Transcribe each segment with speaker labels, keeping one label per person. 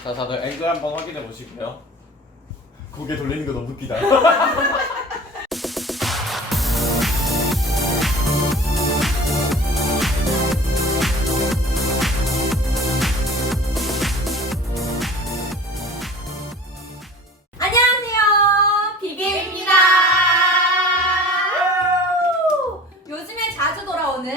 Speaker 1: 자, 다들 앵글 한번 확인해 보시고요. 고개 돌리는 거 너무 웃기다.
Speaker 2: 안녕하세요, 비비입니다. 요즘에 자주 돌아오는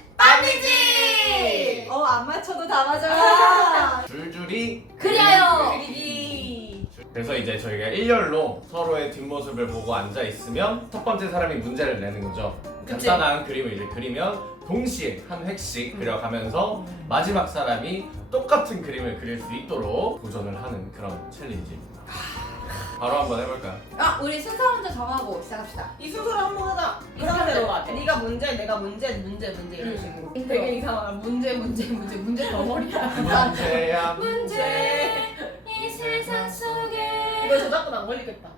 Speaker 2: 빰비지. 안 맞춰도 다 맞아요.
Speaker 1: 줄줄이
Speaker 2: 그려요.
Speaker 1: 그리기. 그래서 이제 저희가 일렬로 서로의 뒷모습을 보고 앉아 있으면 첫 번째 사람이 문제를 내는 거죠.
Speaker 2: 그치?
Speaker 1: 간단한 그림을 이제 그리면 동시에 한 획씩 그려가면서 마지막 사람이 똑같은 그림을 그릴 수 있도록 도전을 하는 그런 챌린지입니다. 바로 한번 해볼까요?
Speaker 2: 우리 순서 먼저 정하고 시작합시다.
Speaker 3: 이 순서로 한번 하자.
Speaker 2: 이 순서대로 하자.
Speaker 3: 네가 문제, 내가 문제 이런 식으로. 되게 이상하다. 문제 덩어리야.
Speaker 1: 문제야
Speaker 2: 문제 이 세상 속에.
Speaker 3: 이거 저작권 안 걸리겠다.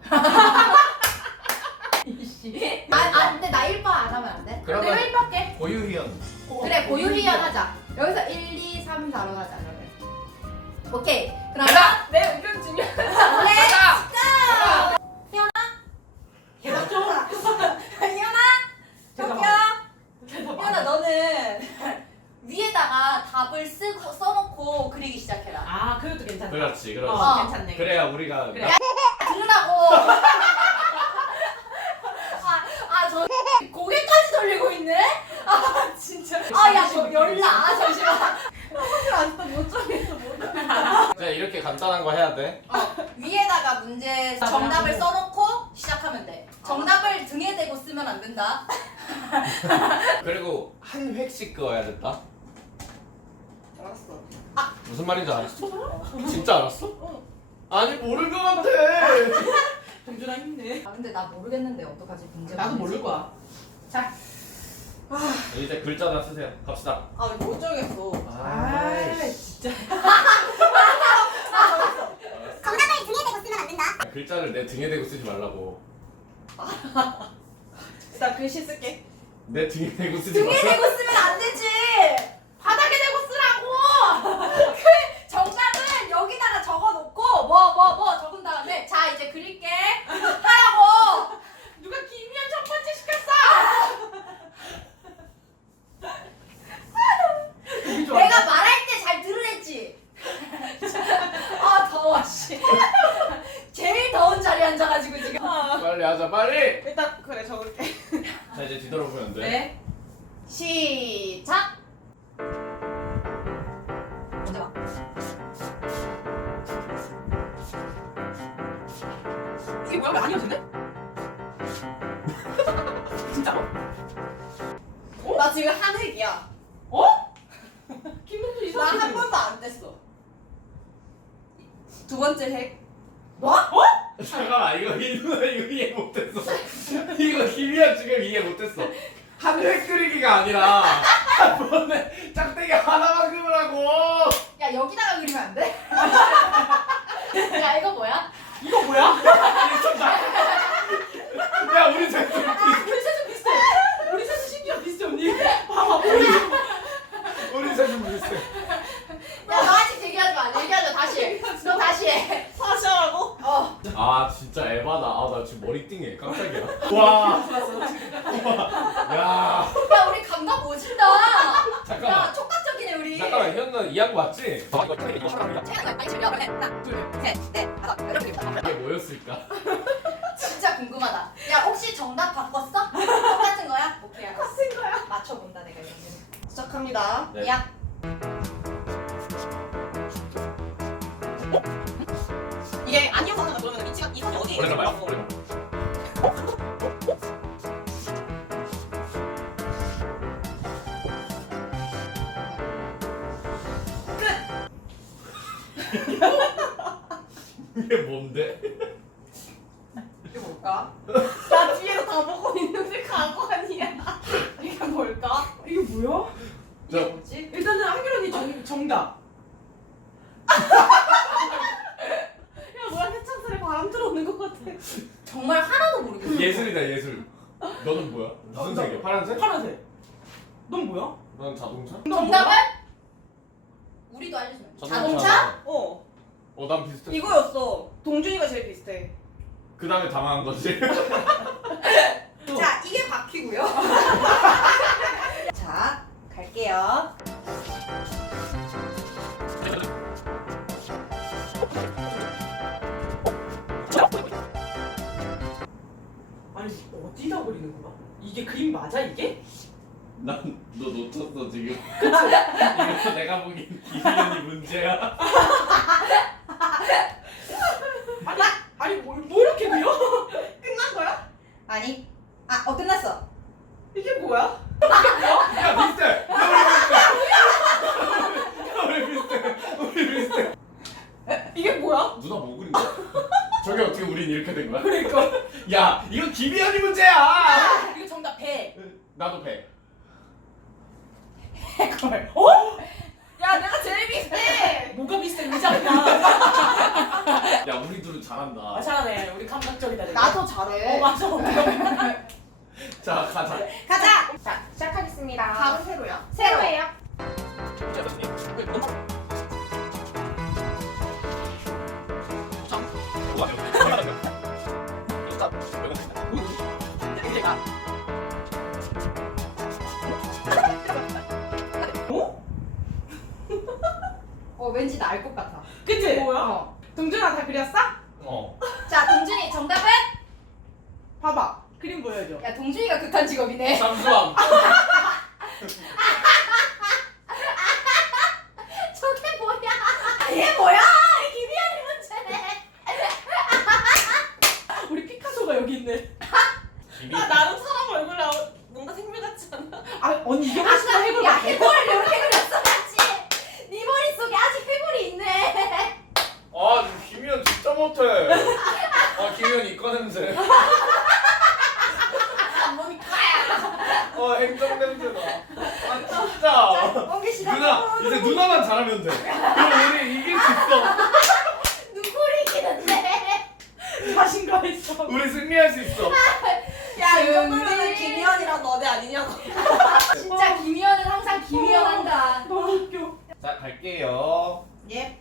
Speaker 2: 근데 나 1번 안 하면 안 돼?
Speaker 1: 그러면-
Speaker 2: 내가 1번 할게.
Speaker 1: 고유희연.
Speaker 2: 그래, 고유희연 하자. 여기서 1, 2, 3, 4로 하자, 그러면. 오케이. 그러면
Speaker 3: 내 의견 중요해.
Speaker 2: 희연아, 저기요. 희연아, 너는 위에다가 답을 써놓고 그리기 시작해라.
Speaker 3: 아, 그것도 괜찮다.
Speaker 1: 그렇지, 그렇지.
Speaker 2: 어.
Speaker 3: 괜찮네.
Speaker 1: 그래야 우리가
Speaker 3: 그래.
Speaker 2: 들으라고. 저 고개까지 돌리고 있네. 진짜. 야, 저 열나. 잠시만.
Speaker 3: 아직도 못 정해서 못.
Speaker 1: 자, 이렇게 간단한 거 해야 돼.
Speaker 2: 위에다가 문제 정답을 써놓고 시작하면 돼. 정답을 등에 대고 쓰면 안 된다.
Speaker 1: 그리고 한 획씩 그어야 된다.
Speaker 3: 알았어.
Speaker 1: 무슨 말인지 알았어? 진짜 알았어? 아니 모를 것 같아.
Speaker 3: 동준아 힘내.
Speaker 2: 근데 나 모르겠는데 어떡하지? 문제
Speaker 3: 나도 모를 거야.
Speaker 2: 자,
Speaker 1: 이제 글자나 쓰세요. 갑시다.
Speaker 3: 못 정했어. 진짜.
Speaker 4: 정답을 등에 대고 쓰면 안 된다.
Speaker 1: 글자를 내 등에 대고 쓰지 말라고.
Speaker 3: 나 글씨 쓸게.
Speaker 1: 내 등에 대고 쓰지
Speaker 2: 등에
Speaker 1: 말라고.
Speaker 2: 대고 쓰면 안 되지. 바닥에 대고 쓰라고. 그 정답은 여기다가 적어놓고 뭐 적은 다음에 자 이제 그릴게 하라고.
Speaker 3: 누가 김희연 첫 번째 시켰어?
Speaker 2: 내가 말할 때 잘 들으랬지. 더워 씨. 제일 더운 자리에 앉아가지고 지금.
Speaker 1: 빨리 하자 빨리.
Speaker 3: 일단 그래 적을게.
Speaker 1: 자 이제 뒤돌아보면 돼.
Speaker 2: 네. 시작. 언제 봐?
Speaker 3: 이게 뭐야? 왜 아니어지네? 진짜로?
Speaker 2: 나 지금 한 획이야.
Speaker 3: 김동준
Speaker 2: 나
Speaker 3: 이상하게
Speaker 2: 한 번도 안 됐어. 두 번째 핵. 뭐?
Speaker 1: 잠깐만 이거 이 누나 이거 이해 못했어. 이거 김희연 지금 이해 못했어. 한 획 그리기가 아니라 한 번에 짝대기 하나만 그으라고.
Speaker 2: 야 여기다가 그리면 안 돼? 야 이거 뭐야?
Speaker 3: 이거 뭐야?
Speaker 1: 미쳤다. 야 우리 셋
Speaker 3: 우리 셋은 비슷해. 우리 셋은 심지어 비슷해 언니. 봐봐.
Speaker 1: 우리 셋은 비슷해.
Speaker 2: 야 너 아직 얘기하지 마. 얘기하자 다시. 너 다시 해.
Speaker 3: 다시 하라고?
Speaker 1: 아 진짜 에바다. 나 지금 머리 띵해. 깜짝이야. 와. 야.
Speaker 2: 야 우리 감각 오진다.
Speaker 1: 잠깐만.
Speaker 2: 야 촉각적이네 우리.
Speaker 1: 잠깐만 현우 이해한 거 맞지?
Speaker 2: 이게
Speaker 1: 이게 뭐였을까?
Speaker 2: 진짜 궁금하다. 야 혹시 정답 바꿨어? 똑같은 거야? 오케이 알았어.
Speaker 3: 같은 거야.
Speaker 2: 맞춰본다 내가 이제.
Speaker 3: 시작합니다.
Speaker 1: 네.
Speaker 2: 야.
Speaker 3: 이게 아니어서 하나 그러면 위치가 이 선이 어디에
Speaker 1: 오래 가봐요.
Speaker 3: 있어?
Speaker 1: 오래 가. 이게 뭔데?
Speaker 2: 이게 뭘까?
Speaker 3: 나 뒤에서 다 보고 있는데 가고 아니야.
Speaker 2: 이게 뭘까?
Speaker 3: 이게 뭐야?
Speaker 2: 이게
Speaker 1: 저-
Speaker 2: 뭐지?
Speaker 3: 일단은 한결 언니 정답. 야 뭐야 해창살에 바람 들어오는 것 같아.
Speaker 2: 정말 하나도 모르겠어.
Speaker 1: 예술이다 예술. 너는 뭐야? 무슨
Speaker 3: 나-
Speaker 1: 색이야? 파란색?
Speaker 3: 파란색. 넌 뭐야?
Speaker 1: 난 자동차?
Speaker 3: 넌
Speaker 2: 정답은? 우리도 알려주면. 자동차?
Speaker 3: 어.
Speaker 1: 난 비슷해.
Speaker 3: 이거였어. 동준이가 제일 비슷해.
Speaker 1: 그 다음에 당황한 거지.
Speaker 2: 자, 이게 바퀴고요. 자, 갈게요.
Speaker 5: 아니 어디다 그리는 거야? 이게 그림 맞아 이게?
Speaker 1: 난 너 놓쳤어 지금. 이거 내가 보기엔 기현이 문제야.
Speaker 5: 아니 뭐 이렇게 그려? 끝난 거야?
Speaker 2: 아니, 끝났어.
Speaker 5: 이게 뭐야?
Speaker 1: 야 비슷해. 야 우리 비슷해. 우리 비슷해.
Speaker 5: 이게 뭐야?
Speaker 1: 누나 뭐 그린 거야? 저게 어떻게 우린 이렇게 된 거야?
Speaker 5: 그러니까
Speaker 1: 야 이거 김희연이 문제야.
Speaker 3: 이거 정답 배.
Speaker 1: 나도 배.
Speaker 3: 야 내가 제일 비슷해.
Speaker 5: 뭐가 비슷해 의자가.
Speaker 1: 야 우리 둘은 잘한다.
Speaker 5: 아 잘하네. 우리 감각적이다. 내가.
Speaker 3: 나도 잘해.
Speaker 5: 맞아.
Speaker 1: 자 가자.
Speaker 2: 가자.
Speaker 3: 자 시작하겠습니다.
Speaker 2: 다음 세로야.
Speaker 3: 세로예요.
Speaker 2: 왠지 나 알 것 같아.
Speaker 5: 그치?
Speaker 3: 뭐야?
Speaker 5: 동준아 다 그렸어?
Speaker 2: 자, 동준이 정답은?
Speaker 5: 봐봐. 그림 보여줘.
Speaker 2: 야, 동준이가 극한 직업이네.
Speaker 1: 잠수함.
Speaker 2: 저게 뭐야? 얘 뭐야? 김희연이 문제네.
Speaker 5: 우리 피카소가 여기 있네. 나름 사람 얼굴 나오 뭔가 생물 같지 않아? 아 언니 이게 훨씬 더 해볼
Speaker 2: 야,
Speaker 5: 같아.
Speaker 2: 해골을 이렇게 그렸어, 맞지? 네 머릿속에 아직 해골이 있네.
Speaker 1: 김희연 진짜 못해. 김희연 이과 냄새. 행정 냄새나. 진짜.
Speaker 2: 멍게 싫어.
Speaker 1: 누나 이제 누나만 잘하면 돼. 그럼 우리 이길 수 있어.
Speaker 2: 눈코리 이기는데.
Speaker 5: 자신감 있어.
Speaker 1: 우리 승리할 수 있어.
Speaker 3: 야, 이
Speaker 2: 승리.
Speaker 3: 정도면은 김희연이랑 너네 아니냐고.
Speaker 2: 진짜 김희연은 항상 김희연 한다.
Speaker 5: 너무 웃겨.
Speaker 1: 자 갈게요.
Speaker 2: 예.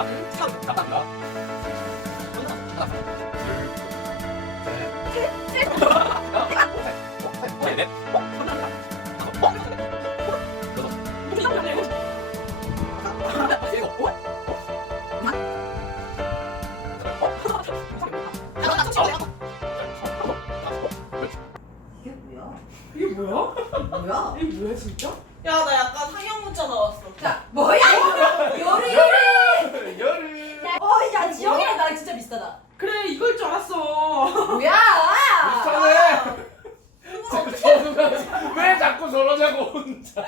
Speaker 2: 이게 뭐야?
Speaker 5: 이게 뭐야?
Speaker 2: 뭐야?
Speaker 5: 이게 뭐야 진짜?
Speaker 3: 야 나 약간 상형 문자 나왔어.
Speaker 2: 자, 뭐야 이거? 요리.
Speaker 1: 열을.
Speaker 2: 야, 지영이랑 나랑 진짜 비슷하다.
Speaker 5: 그래 이걸 줄 알았어.
Speaker 2: 뭐야?
Speaker 1: 비슷하네. 저 누나 왜 자꾸 저러냐고 혼자.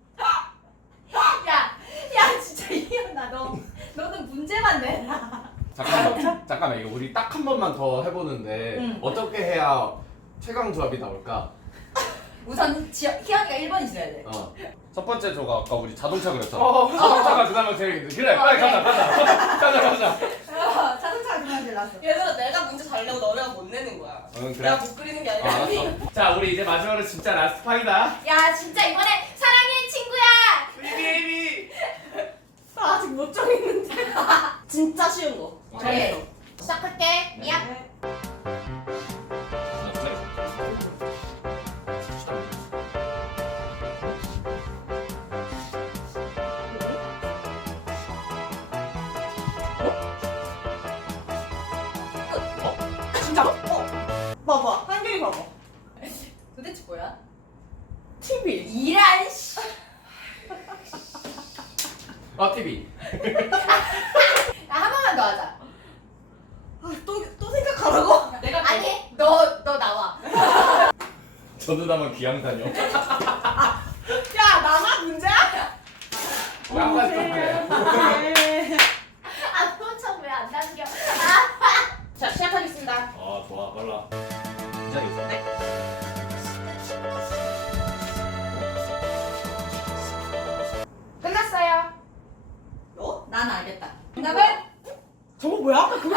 Speaker 2: 야, 진짜 이현아, 너는 문제만 내라.
Speaker 1: 잠깐만 이거 우리 딱 한 번만 더 해보는데
Speaker 2: 응.
Speaker 1: 어떻게 해야 최강 조합이 나올까?
Speaker 2: 우선 희연이가 1번 있어야 돼.
Speaker 1: 첫 번째 조가 아까 우리 자동차 그랬잖아.
Speaker 5: 어.
Speaker 1: 자동차가 그나마 제일 그래. 빨리
Speaker 2: 네.
Speaker 1: 가자.
Speaker 2: 자동차가 그만 질렀어.
Speaker 3: 얘들아 내가 문제 잘 내고 너네가 못 내는 거야.
Speaker 1: 응 그래.
Speaker 3: 내가 못 그리는 게 아니라.
Speaker 1: 알았어. 자 우리 이제 마지막으로 진짜 라스트 파이다.
Speaker 2: 야, 진짜 이번에 사랑해 친구야.
Speaker 1: 베이비.
Speaker 3: 나 아직 못 정했는데. 진짜 쉬운 거.
Speaker 2: 그래. 시작할게. 미안.
Speaker 3: 진짜로? 봐봐 한결이 봐봐.
Speaker 2: 도대체 뭐야?
Speaker 5: TV.
Speaker 2: 이란 씨.
Speaker 1: TV.
Speaker 2: 한 번만 더 하자.
Speaker 3: 또 생각하라고?
Speaker 5: 내가
Speaker 2: 아니, 너 나와.
Speaker 1: 저 누나만 귀양 다녀.
Speaker 3: 야 나만 문제야?
Speaker 1: 약간 좀 그래.
Speaker 2: 너처럼 왜안 남겨?
Speaker 3: 자 시작하겠습니다.
Speaker 1: 좋아 빨라. 시작했어. 네.
Speaker 2: 끝났어요.
Speaker 3: 너?
Speaker 2: 난 알겠다. 정답은?
Speaker 5: 저거 뭐야? 아까 그거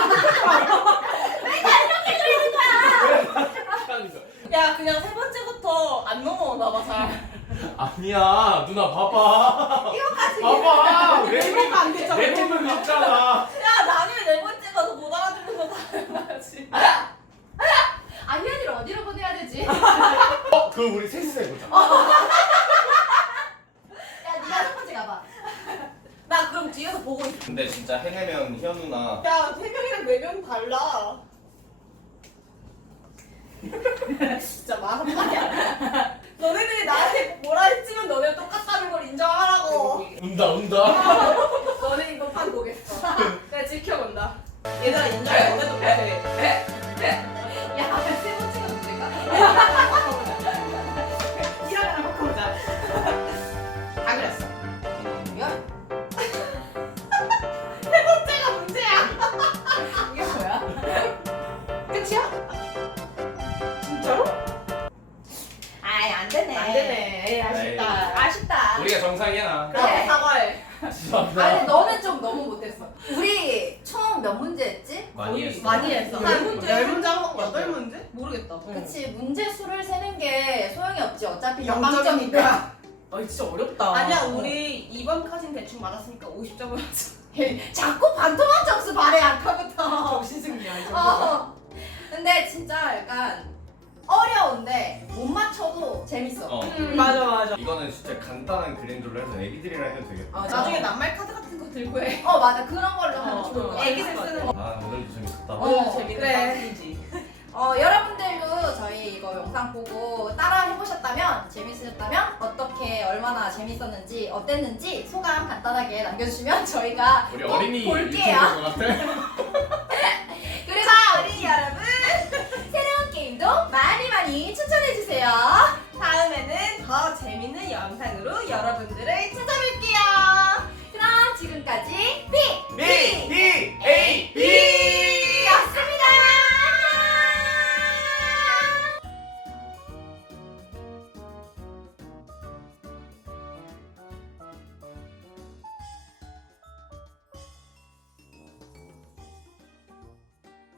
Speaker 3: 야 그냥 세 번째부터 안 넘어오나 봐 잘.
Speaker 1: 아니야 누나 봐봐.
Speaker 2: 이거까지.
Speaker 1: 봐봐.
Speaker 5: 이거가 안 되잖아.
Speaker 1: 내 팀은 있잖아.
Speaker 3: 야 나
Speaker 1: 빼내면 희연 누나.
Speaker 5: 야, 3명이랑 4명 달라. 진짜 말 한마디야. 너네들이 나한테 뭐라 했지만 너네 똑같다는 걸 인정하라고.
Speaker 1: 운다.
Speaker 5: 너네 이거 판 보겠어. 내가 지켜본다. 얘들아 인정해. 너네도 못해.
Speaker 2: 야, 세 번째가 문제가?
Speaker 5: 이러면 한번 보자. 다 그랬어.
Speaker 2: 야,
Speaker 5: 세 번째가 문제야.
Speaker 2: 이게 뭐야?
Speaker 5: 끝이야? 진짜로?
Speaker 2: 아이, 안 되네.
Speaker 5: 안 되네. 에이, 아쉽다.
Speaker 2: 아쉽다.
Speaker 1: 우리가 정상이야.
Speaker 5: 그럼 사과해.
Speaker 1: 죄송합니다.
Speaker 2: 아니, 너는 좀 너무 못했어. 우리 처음 몇 문제 했지?
Speaker 1: 많이 했어.
Speaker 3: 많이 했어.
Speaker 5: 한 문제,
Speaker 3: 10문장?
Speaker 5: 8문제?
Speaker 3: 모르겠다.
Speaker 2: 그치, 문제 수를 세는 게 소용이 없지. 어차피
Speaker 5: 영점이니까.
Speaker 2: 영점이니까.
Speaker 3: 아 진짜 어렵다.
Speaker 5: 아니야, 우리 2번까지는 대충 맞았으니까 50점을 맞았어.
Speaker 2: 자꾸 반토막 점수 바래, 아까부터.
Speaker 3: 정신승리야 이제.
Speaker 2: 근데 진짜 약간 어려운데 못 맞춰도 재밌어.
Speaker 5: 맞아, 맞아.
Speaker 1: 이거는 진짜 간단한 그림들로 해서 애기들이랑 해도 되겠다.
Speaker 5: 나중에 낱말 카드 같은 거 들고 해.
Speaker 2: 맞아. 그런 걸로 하면 좋을 것 같아.
Speaker 5: 애기들 쓰는 거.
Speaker 1: 아 오늘도 재밌었다.
Speaker 5: 재밌는
Speaker 2: 그래.
Speaker 5: 방송이지.
Speaker 2: 여러분들도 저희 이거 영상 보고 따라 해보셨다면, 재밌으셨다면, 어떻게, 얼마나 재밌었는지, 어땠는지 소감 간단하게 남겨주시면 저희가
Speaker 1: 우리
Speaker 2: 꼭
Speaker 1: 어린이
Speaker 2: 볼게요.
Speaker 1: 유튜브인 것 같아.
Speaker 2: 그리고 어린이 여러분, 새로운 게임도 많이 많이 추천해주세요.
Speaker 5: 다음에는 더 재밌는 영상으로 여러분